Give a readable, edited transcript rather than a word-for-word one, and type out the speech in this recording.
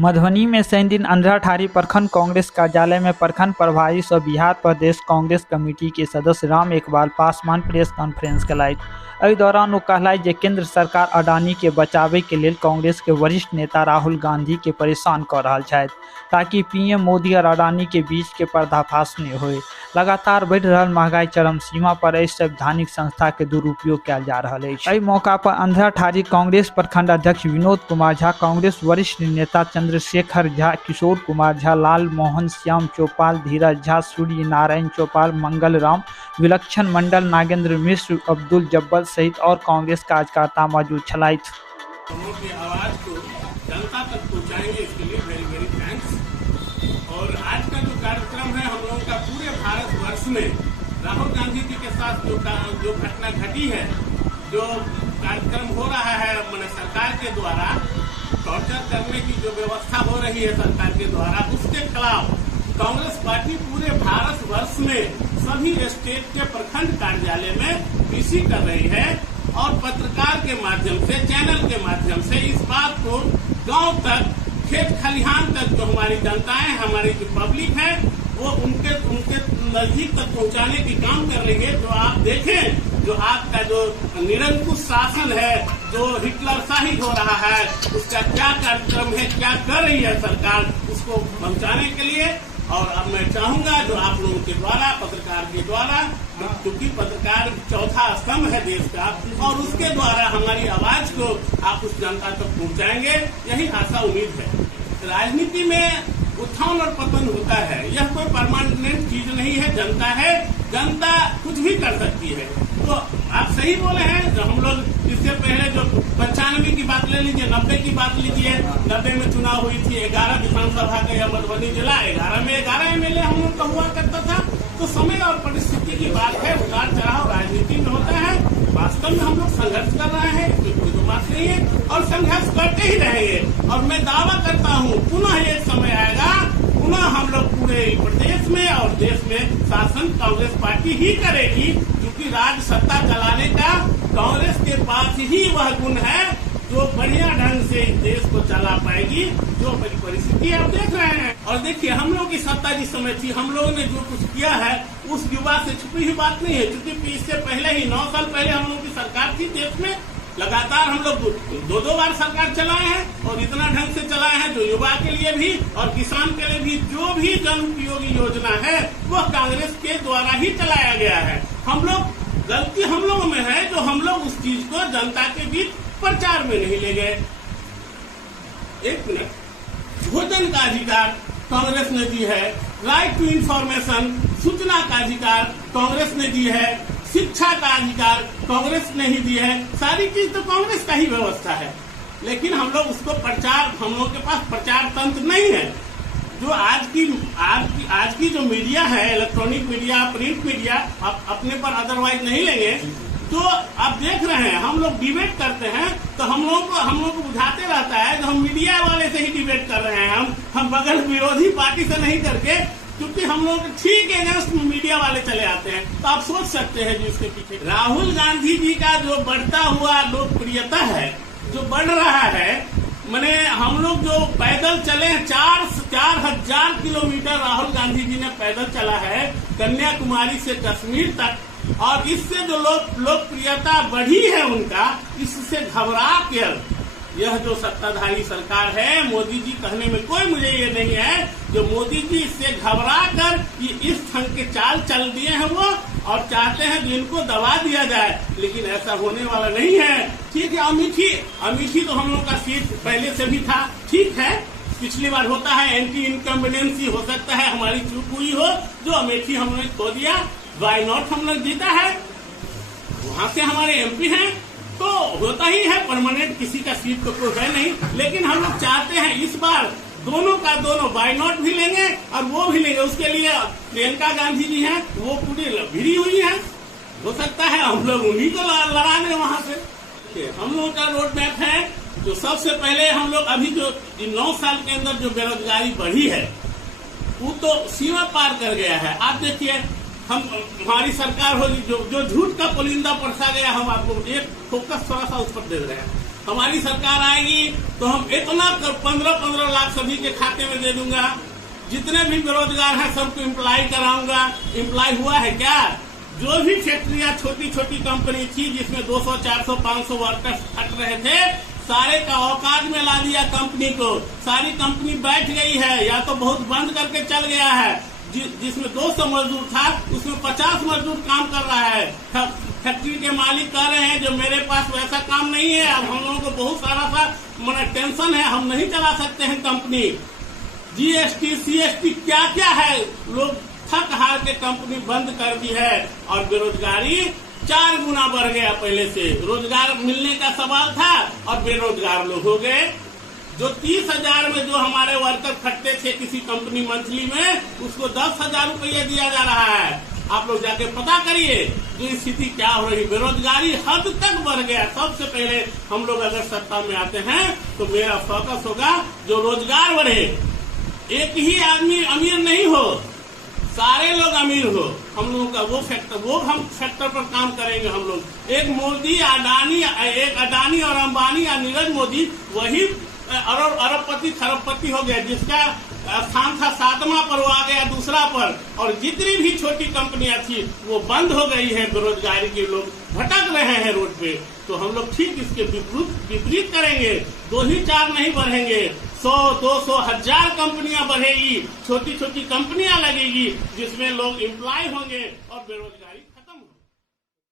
मधुबनी में शनि दिन अंधराठारी प्रखंड कांग्रेस कार्यालय में प्रखंड प्रभारी सह बिहार प्रदेश कांग्रेस कमेटी के सदस्य राम इकबाल पासवान प्रेस कॉन्फ्रेंस कयलथि। एहि दौरान ओ कहलथि जे केंद्र सरकार अडानी के बचावे के लेल कांग्रेस के वरिष्ठ नेता राहुल गांधी के परेशान कर रहल छथि ताकि पीएम मोदी और अडानी के बीच के पर्दाफाश नहीं होए। लगातार बढ़ रहल महंगाई चरम सीमा पर एहि संवैधानिक संस्था के दुरुपयोग कयल जा रहल अछि। एहि मौका पर अंधराठारी कांग्रेस प्रखंड अध्यक्ष विनोद कुमार झा, कांग्रेस वरिष्ठ नेता चंद्रशेखर झा, किशोर कुमार झा, लाल मोहन, श्याम चौपाल, धीरज झा, सूर्य नारायण चौपाल, मंगल राम, विलक्षण मंडल, नागेंद्र मिश्र, अब्दुल जब्बर सहित और कांग्रेस कार्यकर्ता मौजूद छलथि। आवाज को जनता तक पहुंचाएंगे, इसके लिए वेरी वेरी थैंक्स। और आज का जो कार्यक्रम है, हम लोगों का पूरे भारतवर्ष में राहुल गांधी जी के साथ जो घटना घटी है, जो कार्यक्रम हो रहा है मैंने सरकार के द्वारा टॉर्चर करने की जो व्यवस्था हो रही है सरकार के द्वारा, उसके खिलाफ कांग्रेस पार्टी पूरे भारतवर्ष में सभी स्टेट के प्रखंड कार्यालय में पीसी कर रही है और पत्रकार के माध्यम से, चैनल के माध्यम से इस बात को गांव तक, खेत खलिहान तक जो हमारी जनताएं, हमारी जो पब्लिक है, वो उनके नजदीक तक पहुंचाने की काम कर रही है। जो आप देखें, जो आपका जो निरंकुश शासन है, जो हिटलर शाही हो रहा है, उसका क्या कार्यक्रम है, क्या कर रही है सरकार, उसको पहुंचाने के लिए। और अब मैं चाहूंगा जो आप लोगों के द्वारा, पत्रकार के द्वारा, क्योंकि पत्रकार चौथा स्तंभ है देश का, और उसके द्वारा हमारी आवाज को आप उस जनता तक पहुंचाएंगे, यही आशा उम्मीद है। राजनीति में उत्थान और पतन होता है, यह कोई परमानेंट चीज नहीं है। जनता है, जनता कुछ भी कर सकती है। तो आप सही बोले हैं। जो हम लोग इससे पहले जो 95 की बात ले लीजिए, 90 की बात लीजिए, 90 में चुनाव हुई थी, 11 विधानसभा का मधुबनी जिला, 11 में 11 एमएलए हम लोग का हुआ करता था। तो समय और परिस्थिति की बात है, उतार चढ़ाव राजनीति में होता है। वास्तव में हम लोग संघर्ष कर रहे हैं, कोई दो बात नहीं है, और संघर्ष करते ही रहेंगे। और मैं दावा करता हूँ पुनः एक समय आएगा, पुनः हम लोग पूरे प्रदेश में और देश में शासन कांग्रेस पार्टी ही करेगी, क्योंकि राज्य सत्ता चलाने का कांग्रेस के पास ही वह गुण है जो बढ़िया ढंग से इस देश को चला पाएगी। जो परिस्थिति आप देख रहे हैं, और देखिए हम लोग की सत्ता जिस समय थी, हम लोगों ने जो कुछ किया है उस युवा से छुपी हुई बात नहीं है। क्योंकि इससे पहले ही 9 साल पहले हम लोगों की सरकार थी देश में, लगातार हम लोग दो बार सरकार चलाए हैं, और इतना ढंग से चलाए हैं जो युवा के लिए भी और किसान के लिए भी जो भी जन उपयोगी योजना है वह कांग्रेस के द्वारा ही चलाया गया है। हम लोग, गलती हम लोगों में है जो हम लोग उस चीज को जनता के बीच प्रचार में नहीं ले गए। एक मिनट, भोजन का अधिकार कांग्रेस ने दी है, राइट टू इंफॉर्मेशन, सूचना का अधिकार कांग्रेस ने दी है, शिक्षा का अधिकार कांग्रेस ने ही दी है। सारी चीज तो कांग्रेस का ही व्यवस्था है, लेकिन हम लोग उसको प्रचार, हम लोग के पास प्रचार तंत्र नहीं है। जो आज की जो मीडिया है, इलेक्ट्रॉनिक मीडिया, प्रिंट मीडिया, आप अपने पर अदरवाइज नहीं लेंगे। तो आप देख रहे हैं हम लोग डिबेट करते हैं, तो हम लोग को बुझाते रहता है जो हम मीडिया वाले से ही डिबेट कर रहे हैं, हम बगल विरोधी पार्टी से नहीं करके, क्योंकि हम लोग ठीक अगेंस्ट मीडिया वाले चले आते हैं। तो आप सोच सकते हैं जिसके पीछे राहुल गांधी जी का जो बढ़ता हुआ लोकप्रियता है, जो बढ़ रहा है, मैंने हम लोग जो पैदल चले 4,000 किलोमीटर राहुल गांधी जी ने पैदल चला है कन्याकुमारी से कश्मीर तक, और इससे जो लोकप्रियता बढ़ी है उनका, इससे घबरा कर यह जो सत्ताधारी सरकार है, मोदी जी कहने में कोई मुझे ये नहीं है, जो मोदी जी इससे घबरा कर ये इस ढंग के चाल चल दिए हैं वो, और चाहते हैं कि इनको दबा दिया जाए, लेकिन ऐसा होने वाला नहीं है। ठीक है, अमेठी तो हम लोग का सीट पहले से भी था, ठीक है, पिछली बार होता है एंटी इनकम्बिडेंसी, हो सकता है हमारी चूक हुई हो, जो अमेठी हमने खो दिया, वाई नॉट हम लोग जीता है, वहां से हमारे एमपी हैं, तो होता ही है, परमानेंट किसी का सीट तो कोई है नहीं। लेकिन हम लोग चाहते हैं इस बार दोनों का दोनों वाई नॉट भी लेंगे और वो भी लेंगे। उसके लिए प्रियंका गांधी जी हैं, वो पूरी भिड़ी हुई है, हो सकता है हम लोग उन्हीं को लड़ा दें वहां से। हम लोगों का रोड मैप है, जो सबसे पहले हम लोग अभी जो 9 साल के अंदर जो बेरोजगारी बढ़ी है वो तो सीमा पार कर गया है। आप देखिए, हमारी सरकार होगी जो झूठ का पुलिंदा परसा गया, हम आपको एक फोकस थोड़ा सा उस पर दे रहे हैं। हमारी सरकार आएगी तो हम इतना 15-15 लाख सभी के खाते में दे दूंगा। जितने भी बेरोजगार हैं सबको एम्प्लॉय कराऊंगा। एम्प्लॉय हुआ है क्या? जो भी फैक्ट्रियां छोटी छोटी कंपनी थी जिसमें 200, 400, 500 वर्कर्स खट रहे थे, सारे का औकात में ला दिया कंपनी को। सारी कंपनी बैठ गई है या तो बहुत बंद करके चल गया है। जिसमें 200 मजदूर था उसमें 50 मजदूर काम कर रहा है। फैक्ट्री के मालिक कह रहे हैं जो मेरे पास वैसा काम नहीं है, अब हम लोगों को बहुत सारा सा टेंशन है, हम नहीं चला सकते हैं कंपनी। जीएसटी सीएसटी क्या क्या है, लोग थक हार के कंपनी बंद कर दी है और बेरोजगारी 4 गुना बढ़ गया। पहले से रोजगार मिलने का सवाल था और बेरोजगार लोग हो गए। जो 30,000 में जो हमारे वर्कर खटते थे किसी कंपनी मंथली में, उसको 10,000 रुपया दिया जा रहा है। आप लोग जाके पता करिए जो स्थिति क्या हो रही। बेरोजगारी हद तक बढ़ गया। सबसे पहले हम लोग अगर सत्ता में आते हैं तो मेरा फोकस होगा जो रोजगार बढ़े। एक ही आदमी अमीर नहीं हो, सारे लोग अमीर हो। हम लोगों का वो हम सेक्टर पर काम करेंगे। हम लोग एक मोदी एक अडानी और अंबानी या नीरज मोदी वही अरबपति खरबपति हो गया, जिसका स्थान था 7वां पर वो आ गया दूसरा पर। और जितनी भी छोटी कंपनियां थी वो बंद हो गई है। बेरोजगारी के लोग भटक रहे हैं रोड पे। तो हम लोग ठीक इसके विपरीत करेंगे। 2 ही 4 नहीं बढ़ेंगे, 100, 200, 1000 कंपनियां बढ़ेगी। छोटी छोटी कंपनियां लगेगी जिसमें लोग एम्प्लॉय होंगे और बेरोजगार